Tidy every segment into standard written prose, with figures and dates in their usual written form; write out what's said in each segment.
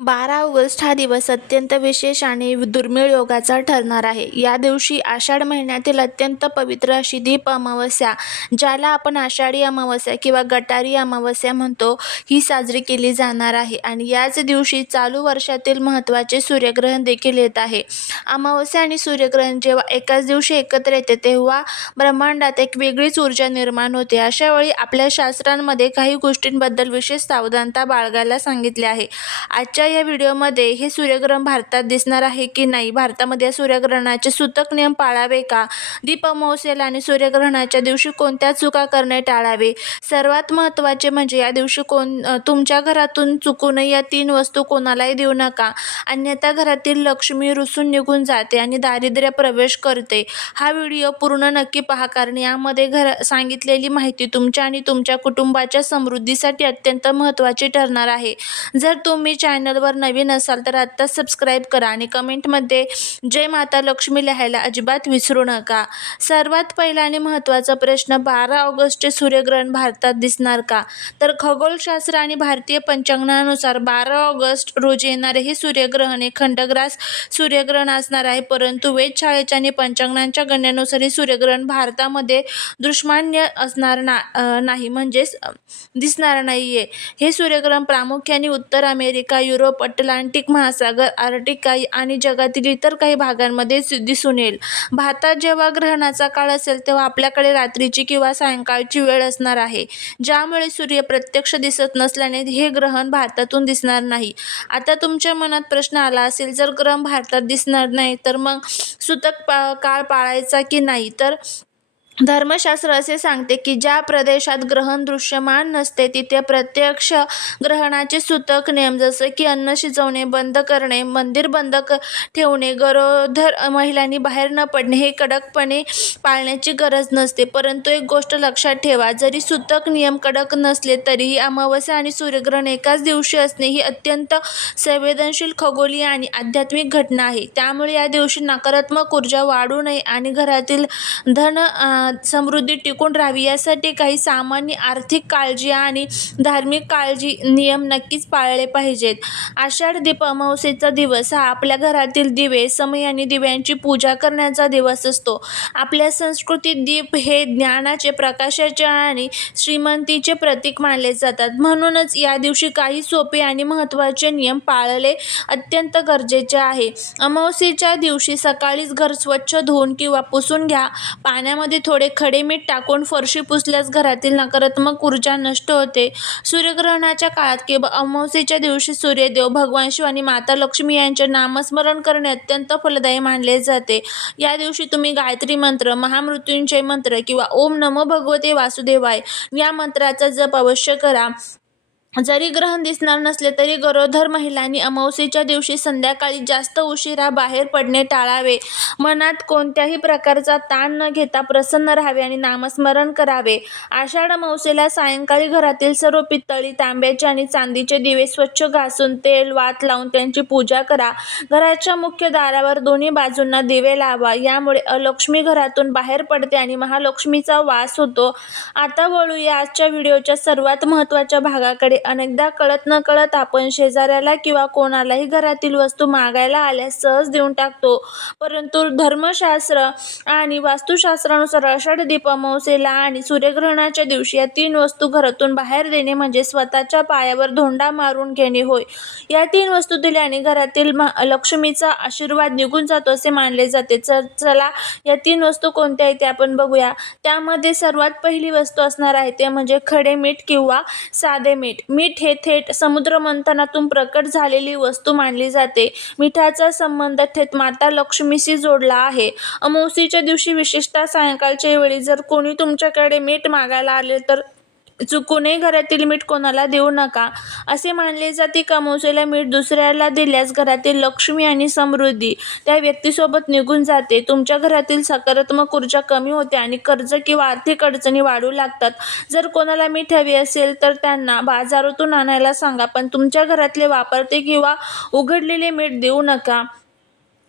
12 August हा दिवस अत्यंत विशेष आणि दुर्मिळ योगाचा ठरणार आहे. या दिवशी आषाढ महिन्यातील अत्यंत पवित्र अशी दीप अमावस्या, ज्याला आपण आषाढी अमावस्या किंवा गटारी अमावस्या म्हणतो, ही साजरी केली जाणार आहे. आणि याच दिवशी चालू वर्षातील महत्त्वाचे सूर्यग्रहण देखील येत आहे. अमावस्या आणि सूर्यग्रहण जेव्हा एकाच दिवशी एकत्र येते, तेव्हा ब्रह्मांडात एक वेगळीच ऊर्जा निर्माण होते. अशा वेळी आपल्या शास्त्रांमध्ये काही गोष्टींबद्दल विशेष सावधानता बाळगायला सांगितले आहे. आजच्या या व्हिडिओमध्ये हे सूर्यग्रहण भारतात दिसणार आहे की नाही, भारतामध्ये या सूर्यग्रहणाचे सूतक नियम पाळावे का, दीप अमावस्येला आणि सूर्यग्रहणाच्या दिवशी कोणत्या चुका करणे टाळावे, सर्वात महत्त्वाचे म्हणजे या दिवशी तुमच्या घरातून चुकूनही या 3 वस्तू कोणालाही देऊ नका, अन्यथा घरातील लक्ष्मी रुसून निघून जाते आणि दारिद्र्य प्रवेश करते. हा व्हिडिओ पूर्ण नक्की पहा, कारण यामध्ये सांगितलेली माहिती तुमच्या आणि तुमच्या कुटुंबाच्या समृद्धीसाठी अत्यंत महत्त्वाची ठरणार आहे. जर तुम्ही चॅनलवर नवीन असाल तर आत्ताच सबस्क्राईब करा आणि कमेंटमध्ये जय माता लक्ष्मी लिहायला अजिबात विसरू नका. सर्वात पहिला आणि महत्त्वाचा प्रश्न, 12 ऑगस्टचे सूर्यग्रहण भारतात दिसणार का? तर खगोलशास्त्र आणि भारतीय पंचांगानुसार 12 ऑगस्ट रोजी येणारे हे सूर्यग्रहण हे खंडग्रास सूर्यग्रहण असणार आहे. परंतु वेधशाळेच्या आणि पंचांगाच्या गणनेनुसार हे सूर्यग्रहण भारतामध्ये दृश्यमान्य असणार नाही, म्हणजेच दिसणार नाहीये. हे सूर्यग्रहण प्रामुख्याने उत्तर अमेरिका, युरोप, अटलांटिक महासागर, आर्क्टिका आणि जगातील इतर काही भागांमध्ये दिसून येईल. भारतात जेव्हा ग्रहणाचा काळ असेल तेव्हा आपल्याकडे रात्रीची किंवा सायंकाळची वेळ असणार आहे, ज्यामुळे सूर्य प्रत्यक्ष दिसत नसल्याने हे ग्रहण भारतातून दिसणार नाही. आता तुमच्या मनात प्रश्न आला असेल, जर ग्रहण भारतात दिसणार नाही तर मग सूतक काळ पाळायचा की नाही? तर धर्मशास्त्र असे सांगते की ज्या प्रदेशात ग्रहण दृश्यमान नसते तिथे प्रत्यक्ष ग्रहणाचे सूतक नियम, जसं की अन्न शिजवणे बंद करणे, मंदिर बंद ठेवणे, गरोदर महिलांनी बाहेर न पडणे, हे कडकपणे पाळण्याची गरज नसते. परंतु एक गोष्ट लक्षात ठेवा, जरी सूतक नियम कडक नसले तरीही अमावस्या आणि सूर्यग्रहण एकाच दिवशी असणे ही अत्यंत संवेदनशील खगोलीय आणि आध्यात्मिक घटना आहे. त्यामुळे या दिवशी नकारात्मक ऊर्जा वाढू नये आणि घरातील धन समृद्धी टिकून राहावी यासाठी काही सामान्य आर्थिक काळजी आणि धार्मिक काळजी नियम नक्कीच पाळले पाहिजेत. आषाढ दीप अमावस्येचा दिवस हा आपल्या घरातील दिवे, समय आणि दिव्यांची पूजा करण्याचा दिवस असतो. आपल्या संस्कृतीत दीप हे ज्ञानाचे, प्रकाशाचे आणि श्रीमंतीचे प्रतीक मानले जातात. म्हणूनच या दिवशी काही सोपे आणि महत्त्वाचे नियम पाळले अत्यंत गरजेचे आहे. अमावस्येच्या दिवशी सकाळीच घर स्वच्छ धुवून किंवा पुसून घ्या. पाण्यामध्ये थोडे खडे मीठ टाकून फरशी पुसल्यास घरातील नकारात्मक ऊर्जा नष्ट होते. सूर्यग्रहणाच्या काळात किंवा अमावस्येच्या दिवशी सूर्यदेव, भगवान शिव आणि माता लक्ष्मी यांचे नामस्मरण करणे अत्यंत फलदायी मानले जाते. या दिवशी तुम्ही गायत्री मंत्र, महामृत्युंजय मंत्र किंवा ओम नमो भगवते वासुदेवाय या मंत्राचा जप अवश्य करा. जरी ग्रहण दिसणार नसले तरी गरोदर महिलांनी अमावस्येच्या दिवशी संध्याकाळी जास्त उशिरा बाहेर पडणे टाळावे. मनात कोणत्याही प्रकारचा ताण न घेता प्रसन्न राहावे आणि नामस्मरण करावे. आषाढ अमावस्येला सायंकाळी घरातील सर्व पितळी, तांब्याचे आणि चांदीचे दिवे स्वच्छ घासून तेल, वात लावून त्यांची पूजा करा. घराच्या मुख्य दारावर दोन्ही बाजूंना दिवे लावा. यामुळे अलक्ष्मी घरातून बाहेर पडते आणि महालक्ष्मीचा वास होतो. आता वळूया आजच्या व्हिडिओच्या सर्वात महत्त्वाच्या भागाकडे. अनेकदा कळत नकळत आपण शेजाऱ्याला किंवा कोणालाही घरातील वस्तू मागायला आल्यास सहज देऊन टाकतो. परंतु धर्मशास्त्र आणि वास्तुशास्त्रानुसार आषाढ दीप अमावस्येला आणि सूर्यग्रहणाच्या दिवशी या 3 वस्तू घरातून बाहेर देणे म्हणजे स्वतःच्या पायावर धोंडा मारून घेणे होय. या 3 वस्तू दिल्याने घरातील लक्ष्मीचा आशीर्वाद निघून जातो असे मानले जाते. चला या 3 वस्तू कोणत्या आहेत ते आपण बघूया. त्यामध्ये सर्वात पहिली वस्तू असणार आहे ते म्हणजे खडे मीठ किंवा साधे मीठ. मीठ हे थेट समुद्र मंथनातून प्रकट झालेली वस्तू मानली जाते. मिठाचा संबंध थेट माता लक्ष्मीशी जोडला आहे. अमावस्येच्या दिवशी विशेषतः सायंकाळच्या वेळी जर कोणी तुमच्याकडे मीठ मागायला आले तर चुकूनही घरातील मीठ कोणाला देऊ नका. असे मानले जाते की अमावस्येला मीठ दुसऱ्याला दिल्यास घरातील लक्ष्मी आणि समृद्धी त्या व्यक्तीसोबत निघून जाते. तुमच्या घरातील सकारात्मक ऊर्जा कमी होते आणि कर्ज किंवा आर्थिक अडचणी वाढू लागतात. जर कोणाला मीठ हवे असेल तर त्यांना बाजारातून आणायला सांगा, पण तुमच्या घरातले वापरते किंवा उघडलेले मीठ देऊ नका.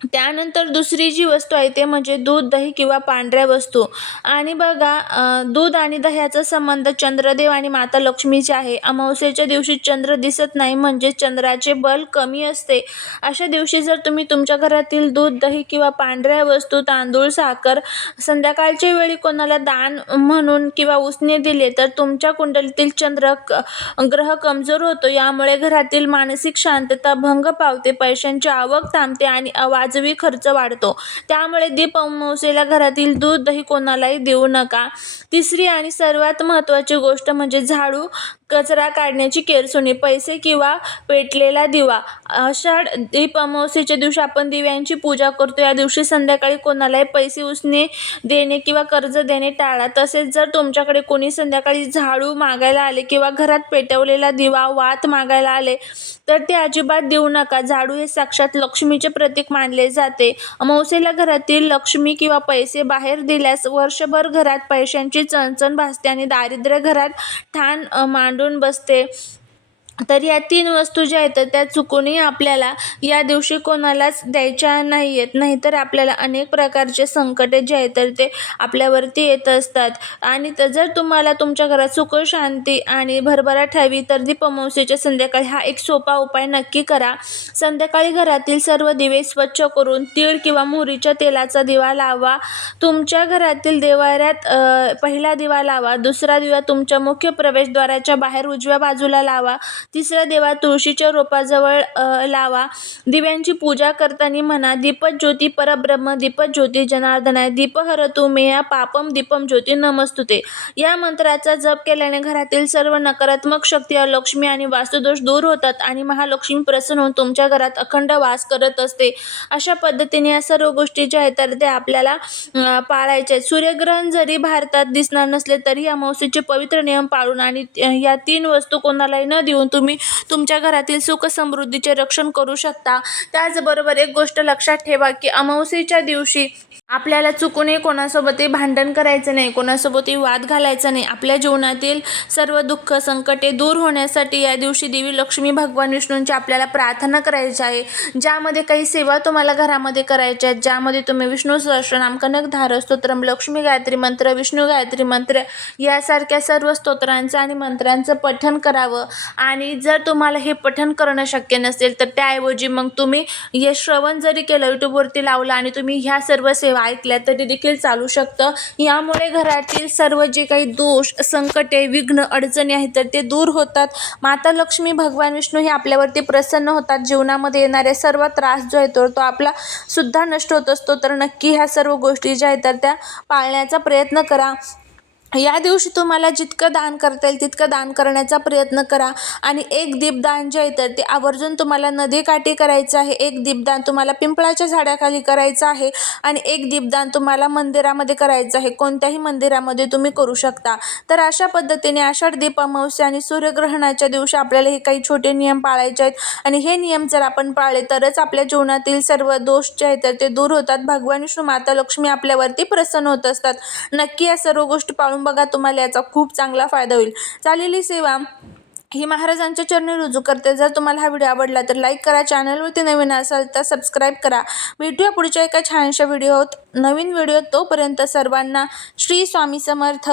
त्यानंतर दुसरी जी वस्तू आहे ते म्हणजे दूध, दही किंवा पांढऱ्या वस्तू. आणि बघा दूध आणि दह्याचा संबंध चंद्रदेव आणि माता लक्ष्मीचे आहे. अमावस्येच्या दिवशी चंद्र दिसत नाही म्हणजे चंद्राचे बल कमी असते. अशा दिवशी जर तुम्ही तुमच्या घरातील दूध, दही किंवा पांढऱ्या वस्तू, तांदूळ, साखर संध्याकाळच्या वेळी कोणाला दान म्हणून किंवा उसने दिले तर तुमच्या कुंडलीतील ग्रह कमजोर होतो. यामुळे घरातील मानसिक शांतता भंग पावते, पैशांची आवक थांबते आणि अवाजवी खर्च वाढतो. त्यामुळे दीप अमावस्येला घरातील दूध, दही कोणालाही देऊ नका. तिसरी आणि सर्वात महत्त्वाची गोष्ट म्हणजे झाडू, कचरा काढण्याची केरसुणी, पैसे किंवा पेटलेला दिवा. आषाढ दीप अमावस्येच्या दिवशी आपण दिव्यांची पूजा करतो. या दिवशी संध्याकाळी कोणालाही पैसे उसने देणे किंवा कर्ज देणे टाळा. तसेच जर तुमच्याकडे कोणी संध्याकाळी झाडू मागायला आले किंवा घरात पेटवलेला दिवा, वात मागायला आले तर ते अजिबात देऊ नका. झाडू हे साक्षात लक्ष्मीचे प्रतीक मानले जाते. अमावस्येला घरातील लक्ष्मी किंवा पैसे बाहेर दिल्यास वर्षभर घरात पैशांची चणचण भासते आणि दारिद्र्य घरात ठाण मांडून बसते. तर या 3 वस्तू ज्या आहेत त्या चुकूनही आपल्याला या दिवशी कोणालाच द्यायच्या नाही आहेत. नाहीतर आपल्याला अनेक प्रकारचे संकटे जे आहेत तर ते आपल्यावरती येत असतात. आणि जर तुम्हाला तुमच्या घरात सुख, शांती आणि भरभराट हवी तर दीप अमावस्येच्या संध्याकाळी हा एक सोपा उपाय नक्की करा. संध्याकाळी घरातील सर्व दिवे स्वच्छ करून तीळ किंवा मोहरीच्या तेलाचा दिवा लावा. तुमच्या घरातील देव्हाऱ्यात पहिला दिवा लावा. दुसरा दिवा तुमच्या मुख्य प्रवेशद्वाराच्या बाहेर उजव्या बाजूला लावा. तिसरा दिवा तुळशीच्या रोपाजवळ लावा. दिव्यांची पूजा करताना म्हणा, दीपज्योती परब्रह्म, दीपज्योती जनार्दनाय, दीपहरतु मेया पापम, दीपम ज्योती नमस्तुते. या मंत्राचा जप केल्याने घरातील सर्व नकारात्मक शक्ती, अलक्ष्मी आणि वास्तुदोष दूर होतात आणि महालक्ष्मी प्रसन्न होऊन तुमच्या घरात अखंड वास करत असते. अशा पद्धतीने या सर्व गोष्टी ज्या आहेत तर ते आपल्याला पाळायचे आहेत. सूर्यग्रहण जरी भारतात दिसणार नसले तरी अमावस्येचे पवित्र नियम पाळून आणि या 3 वस्तू कोणालाही न देऊन तुम्ही तुमच्या घरातील सुख समृद्धीचे रक्षण करू शकता. त्याचबरोबर एक गोष्ट लक्षात ठेवा की अमावस्येच्या दिवशी आपल्याला चुकूनही कोणासोबतही भांडण करायचं नाही, कोणासोबतही वाद घालायचा नाही. आपल्या जीवनातील सर्व दुःख, संकटे दूर होण्यासाठी या दिवशी देवी लक्ष्मी, भगवान विष्णूंची आपल्याला प्रार्थना करायची आहे. ज्यामध्ये काही सेवा तुम्हाला घरामध्ये करायच्या आहेत, ज्यामध्ये तुम्ही विष्णू सहस्त्रनाम, कनकधारा स्तोत्रम, लक्ष्मी गायत्री मंत्र, विष्णू गायत्री मंत्र यासारख्या सर्व स्तोत्रांचं आणि मंत्रांचं पठण करावं. आणि जर तुम्हाला हे पठण करणं शक्य नसेल तर त्याऐवजी मग तुम्ही हे श्रवण जरी केलं, यूट्यूबवरती लावलं आणि तुम्ही ह्या सर्व सेवा ऐकल्या तरी देखील चालू शकतं. यामुळे घरातील सर्व जे काही दोष, संकटे, विघ्न, अडचणी आहेत तर ते दूर होतात. माता लक्ष्मी, भगवान विष्णू हे आपल्यावरती प्रसन्न होतात. जीवनामध्ये येणारे सर्व त्रास जो आहे तो आपला सुद्धा नष्ट होत असतो. तर नक्की ह्या सर्व गोष्टी ज्या आहेत तर त्या पाळण्याचा प्रयत्न करा. या दिवशी तुम्हाला जितकं दान करता येईल तितकं दान करण्याचा प्रयत्न करा. आणि एक दीपदान जे आहे तर ते आवर्जून तुम्हाला नदीकाठी करायचं आहे. एक दीपदान तुम्हाला पिंपळाच्या झाडाखाली करायचं आहे आणि एक दीपदान तुम्हाला मंदिरामध्ये करायचं आहे. कोणत्याही मंदिरामध्ये तुम्ही करू शकता. तर अशा पद्धतीने आषाढ दीप अमावस्या आणि सूर्यग्रहणाच्या दिवशी आपल्याला हे काही छोटे नियम पाळायचे आहेत आणि हे नियम जर आपण पाळले तरच आपल्या जीवनातील सर्व दोष जे आहेत तर ते दूर होतात. भगवान विष्णू, माता लक्ष्मी आपल्यावरती प्रसन्न होत असतात. नक्की या सर्व गोष्टी पाळून बघा, तुम्हाला याचा खूप चांगला फायदा होईल. चाललेली सेवा ही महाराजांच्या चरणी रुजू करते. जर तुम्हाला हा व्हिडिओ आवडला तर लाईक करा. चॅनलवरती नवीन असाल तर सबस्क्राईब करा. भेटूया पुढच्या एका छानशा नवीन व्हिडिओ. तोपर्यंत सर्वांना श्री स्वामी समर्थ.